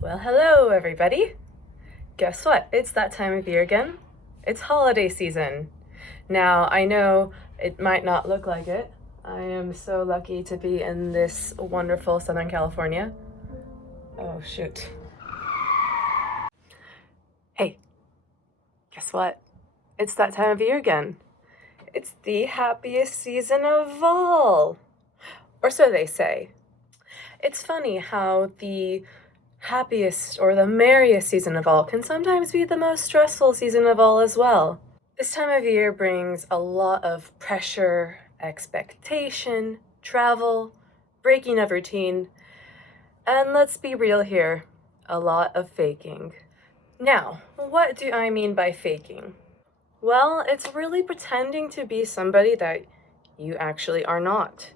Well, hello everybody. Guess what? It's that time of year again. It's holiday season. Now, I know it might not look like it. I am so lucky to be in this wonderful Southern California. Oh, shoot. Hey, guess what? It's that time of year again. It's the happiest season of all. Or so they say. It's funny how the happiest or the merriest season of all can sometimes be the most stressful season of all as well. This time of year brings a lot of pressure, expectation, travel, breaking of routine, and let's be real here, a lot of faking. Now, what do I mean by faking? Well, it's really pretending to be somebody that you actually are not.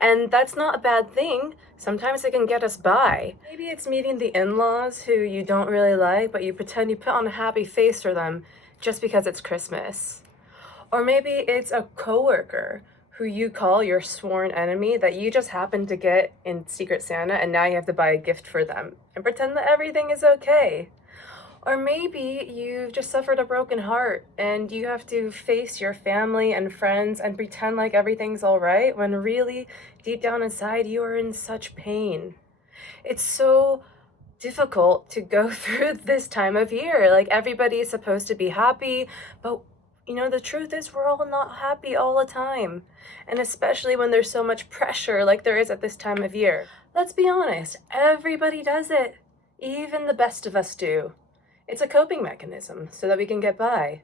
And that's not a bad thing. Sometimes it can get us by. Maybe it's meeting the in-laws who you don't really like, but you pretend you put on a happy face for them just because it's Christmas. Or maybe it's a coworker who you call your sworn enemy that you just happen to get in Secret Santa and now you have to buy a gift for them and pretend that everything is okay. Or maybe you've just suffered a broken heart and you have to face your family and friends and pretend like everything's all right when really, deep down inside, you are in such pain. It's so difficult to go through this time of year. Like, everybody is supposed to be happy, but the truth is we're all not happy all the time. And especially when there's so much pressure like there is at this time of year. Let's be honest, everybody does it. Even the best of us do. It's a coping mechanism so that we can get by.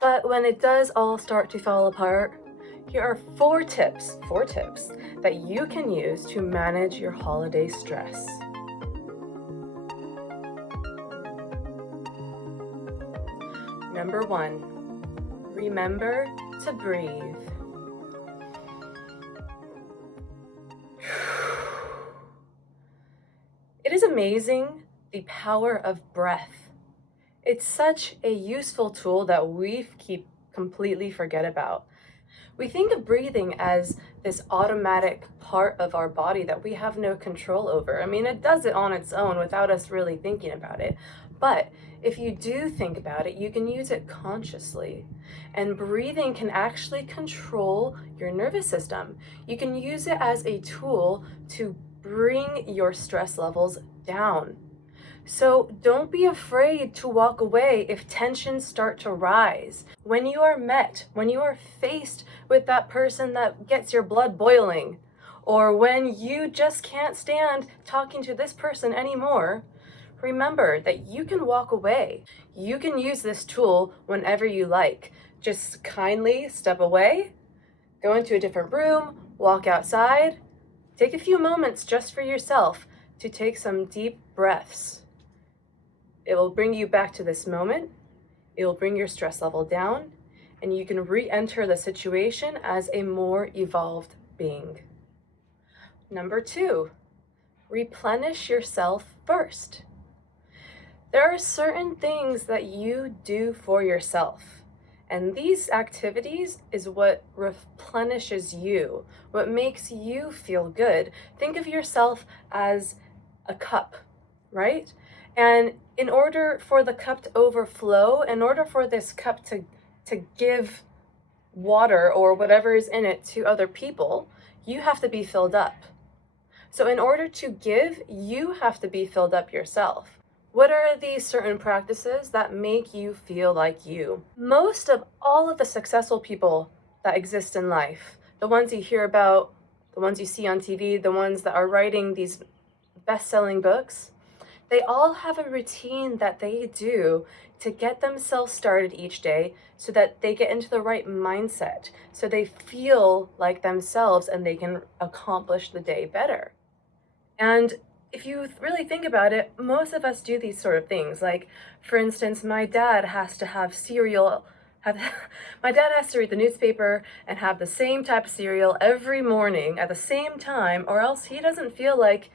But when it does all start to fall apart, here are four tips that you can use to manage your holiday stress. Number 1, remember to breathe. It is amazing the power of breath. It's such a useful tool that we completely forget about. We think of breathing as this automatic part of our body that we have no control over. I mean, it does it on its own without us really thinking about it. But if you do think about it, you can use it consciously. And breathing can actually control your nervous system. You can use it as a tool to bring your stress levels down. So don't be afraid to walk away if tensions start to rise. When you are faced with that person that gets your blood boiling, or when you just can't stand talking to this person anymore, remember that you can walk away. You can use this tool whenever you like. Just kindly step away, go into a different room, walk outside, take a few moments just for yourself to take some deep breaths. It will bring you back to this moment. It will bring your stress level down, and you can re-enter the situation as a more evolved being. Number 2, replenish yourself first. There are certain things that you do for yourself, and these activities is what replenishes you, what makes you feel good. Think of yourself as a cup, right? And in order for the cup to overflow, in order for this cup to give water or whatever is in it to other people, you have to be filled up. So in order to give, you have to be filled up yourself. What are these certain practices that make you feel like you? Most of all of the successful people that exist in life, the ones you hear about, the ones you see on TV, the ones that are writing these best-selling books, they all have a routine that they do to get themselves started each day so that they get into the right mindset, so they feel like themselves and they can accomplish the day better. And if you really think about it, most of us do these sort of things. Like, for instance, my dad has to have cereal. My dad has to read the newspaper and have the same type of cereal every morning at the same time, or else he doesn't feel like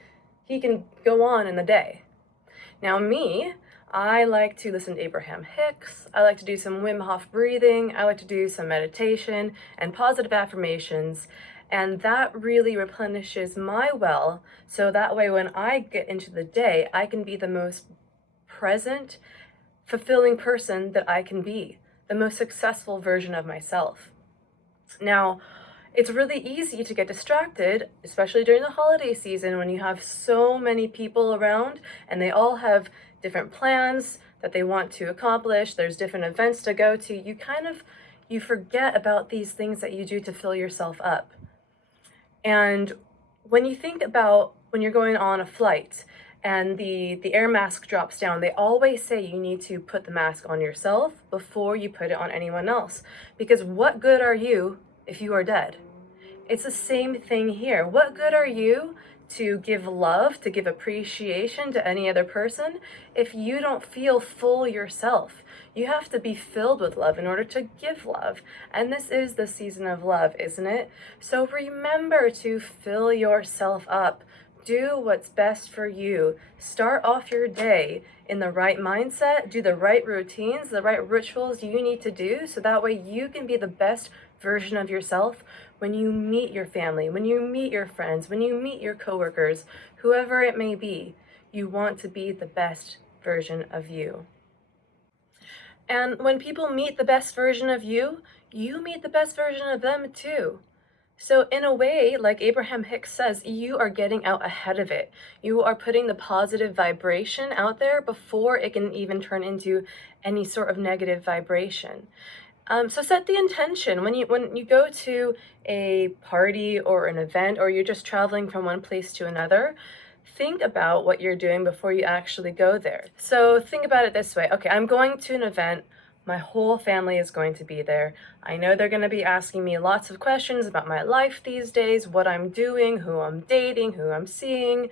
he can go on in the day. Now me, I like to listen to Abraham Hicks, I like to do some Wim Hof breathing, I like to do some meditation and positive affirmations, And that really replenishes my well, so that way when I get into the day, I can be the most present, fulfilling person that I can be, the most successful version of myself. Now, it's really easy to get distracted, especially during the holiday season when you have so many people around and they all have different plans that they want to accomplish. There's different events to go to. You forget about these things that you do to fill yourself up. And when you think about when you're going on a flight and the air mask drops down, they always say you need to put the mask on yourself before you put it on anyone else. Because what good are you if you are dead? It's the same thing here. What good are you to give love, to give appreciation to any other person if you don't feel full yourself? You have to be filled with love in order to give love. And this is the season of love, isn't it? So remember to fill yourself up. Do what's best for you. Start off your day in the right mindset. Do the right routines, the right rituals you need to do, so that way you can be the best version of yourself when you meet your family, when you meet your friends, when you meet your coworkers, whoever it may be. You want to be the best version of you. And when people meet the best version of you, you meet the best version of them too. So in a way, like Abraham Hicks says, you are getting out ahead of it. You are putting the positive vibration out there before it can even turn into any sort of negative vibration. So set the intention when you go to a party or an event, or you're just traveling from one place to another. Think about what you're doing before you actually go there. So think about it this way. Okay, I'm going to an event. My whole family is going to be there. I know they're going to be asking me lots of questions about my life these days, what I'm doing, who I'm dating, who I'm seeing.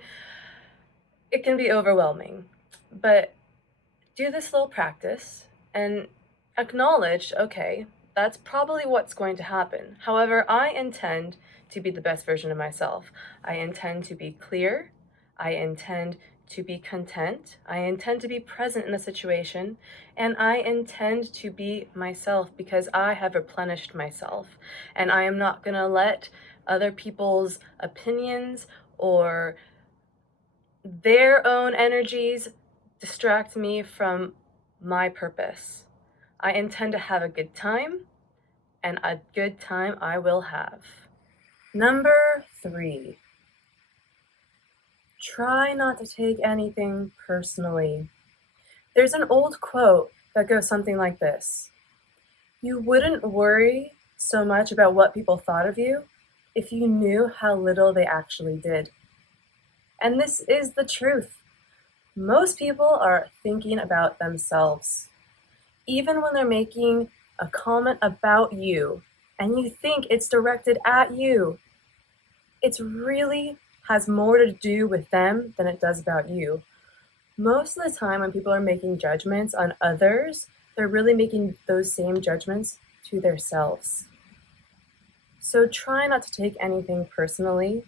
It can be overwhelming. But do this little practice and acknowledge, okay, that's probably what's going to happen. However, I intend to be the best version of myself. I intend to be clear. I intend to be content. I intend to be present in the situation. And I intend to be myself because I have replenished myself. And I am not going to let other people's opinions or their own energies distract me from my purpose. I intend to have a good time, and a good time I will have. Number 3, try not to take anything personally. There's an old quote that goes something like this: you wouldn't worry so much about what people thought of you if you knew how little they actually did. And this is the truth. Most people are thinking about themselves. Even when they're making a comment about you and you think it's directed at you, it really has more to do with them than it does about you. Most of the time when people are making judgments on others, they're really making those same judgments to themselves. So try not to take anything personally.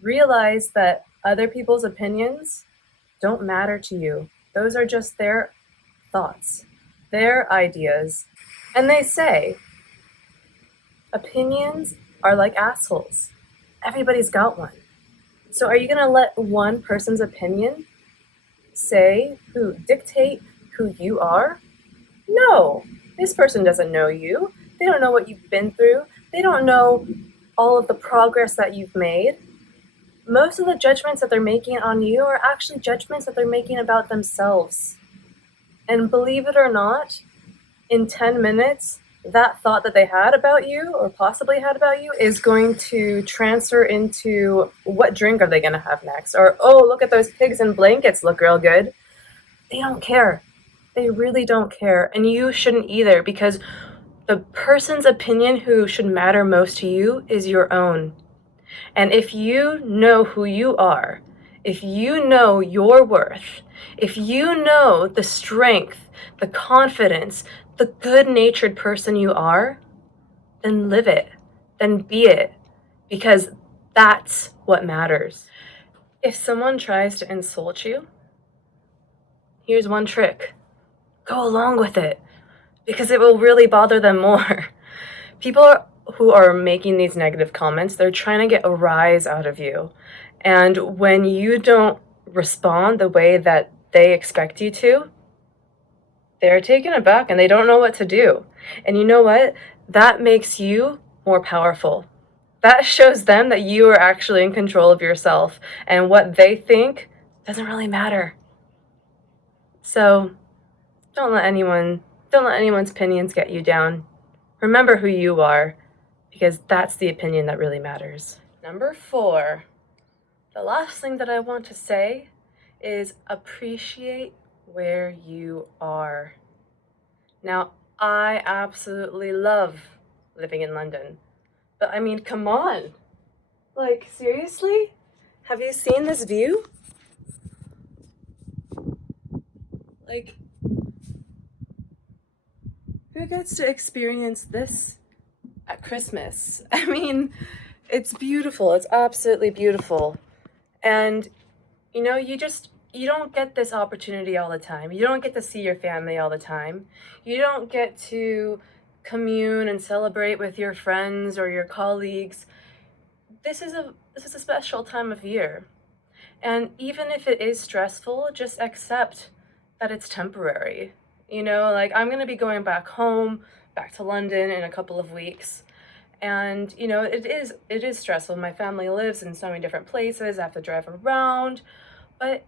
Realize that other people's opinions don't matter to you. Those are just their thoughts, their ideas. And they say, opinions are like assholes. Everybody's got one. So are you going to let one person's opinion dictate who you are? No, this person doesn't know you. They don't know what you've been through. They don't know all of the progress that you've made. Most of the judgments that they're making on you are actually judgments that they're making about themselves. And believe it or not, in 10 minutes, that thought that they had about you or possibly had about you is going to transfer into what drink are they going to have next? Or, oh, look at those pigs in blankets, look real good. They don't care. They really don't care. And you shouldn't either, because the person's opinion who should matter most to you is your own. And if you know who you are, if you know your worth, if you know the strength, the confidence, the good-natured person you are, then live it, then be it, because that's what matters. If someone tries to insult you, here's one trick: go along with it, because it will really bother them more. People who are making these negative comments, they're trying to get a rise out of you. And when you don't respond the way that they expect you to, they're taken aback and they don't know what to do. And you know what? That makes you more powerful. That shows them that you are actually in control of yourself, and what they think doesn't really matter. So don't let anyone's opinions get you down. Remember who you are, because that's the opinion that really matters. Number 4, the last thing that I want to say is appreciate where you are. Now, I absolutely love living in London, but I mean, come on. Like, seriously? Have you seen this view? Like, who gets to experience this at Christmas? I mean, it's beautiful. It's absolutely beautiful. And, you know, you don't get this opportunity all the time. You don't get to see your family all the time. You don't get to commune and celebrate with your friends or your colleagues. This is a special time of year. And even if it is stressful, just accept that it's temporary. You know, like, I'm going to be going back home, back to London in a couple of weeks. And, you know, it is stressful. My family lives in so many different places. I have to drive around, but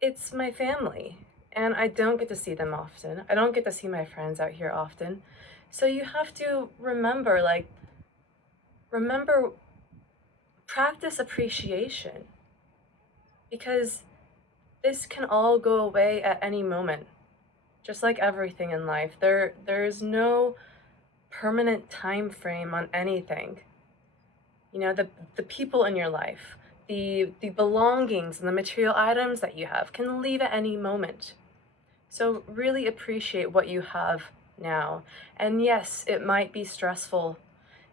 it's my family, and I don't get to see them often. I don't get to see my friends out here often. So you have to remember, practice appreciation, because this can all go away at any moment. Just like everything in life, there is no permanent time frame on anything. You know, the people in your life, the belongings and the material items that you have can leave at any moment. So really appreciate what you have now. And yes, it might be stressful.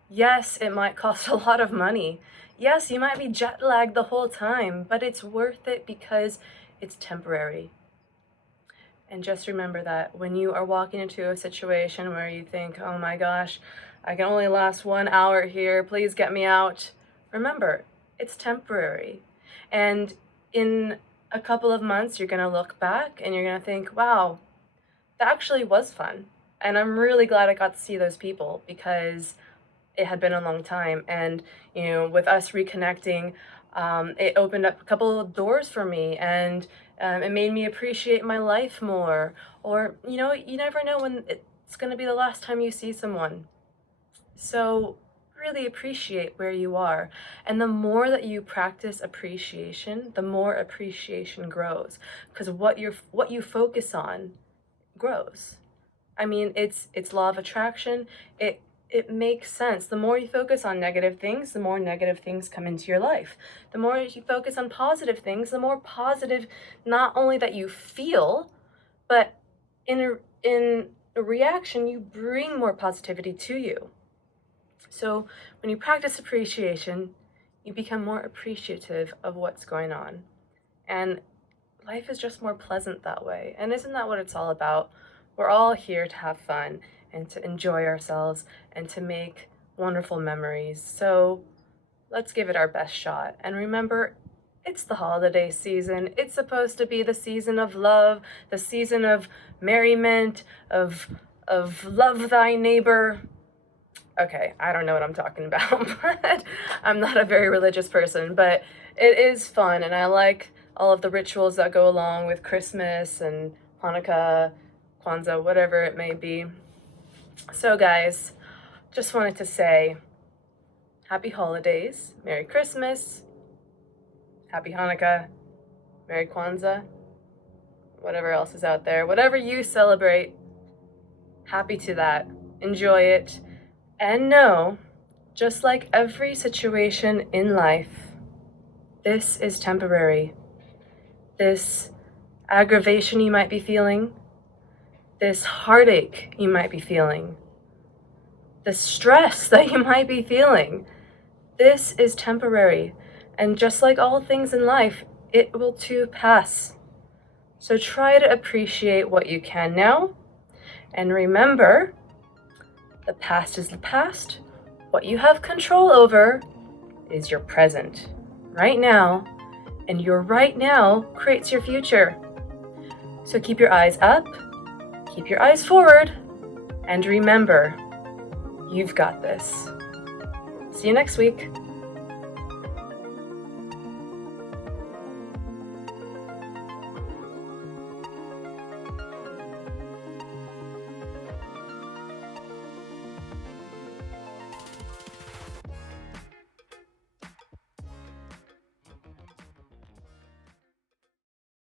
Yes, it might cost a lot of money. Yes, you might be jet lagged the whole time, but it's worth it because it's temporary. And just remember that when you are walking into a situation where you think, oh my gosh, I can only last 1 hour here, please get me out. Remember, it's temporary. And in a couple of months, you're going to look back and you're going to think, wow, that actually was fun. And I'm really glad I got to see those people, because it had been a long time. And, you know, with us reconnecting, it opened up a couple of doors for me, and it made me appreciate my life more. Or, you know, you never know when it's going to be the last time you see someone. So really appreciate where you are. And the more that you practice appreciation, the more appreciation grows, because what you focus on grows. I mean, it's law of attraction. It makes sense. The more you focus on negative things, the more negative things come into your life. The more you focus on positive things, the more positive, not only that you feel, but in a reaction, you bring more positivity to you. So when you practice appreciation, you become more appreciative of what's going on. And life is just more pleasant that way. And isn't that what it's all about? We're all here to have fun and to enjoy ourselves and to make wonderful memories. So let's give it our best shot. And remember, it's the holiday season. It's supposed to be the season of love, the season of merriment, of love thy neighbor. Okay, I don't know what I'm talking about, but I'm not a very religious person, but it is fun, and I like all of the rituals that go along with Christmas and Hanukkah, Kwanzaa, whatever it may be. So guys, just wanted to say happy holidays, Merry Christmas, Happy Hanukkah, Merry Kwanzaa, whatever else is out there. Whatever you celebrate, happy to that. Enjoy it. And know, just like every situation in life, this is temporary. This aggravation you might be feeling, this heartache you might be feeling, the stress that you might be feeling, this is temporary. And just like all things in life, it will too pass. So try to appreciate what you can now. And remember, The past is the past. What you have control over is your present, right now, and your right now creates your future. So keep your eyes up, keep your eyes forward, and remember, you've got this. See you next week.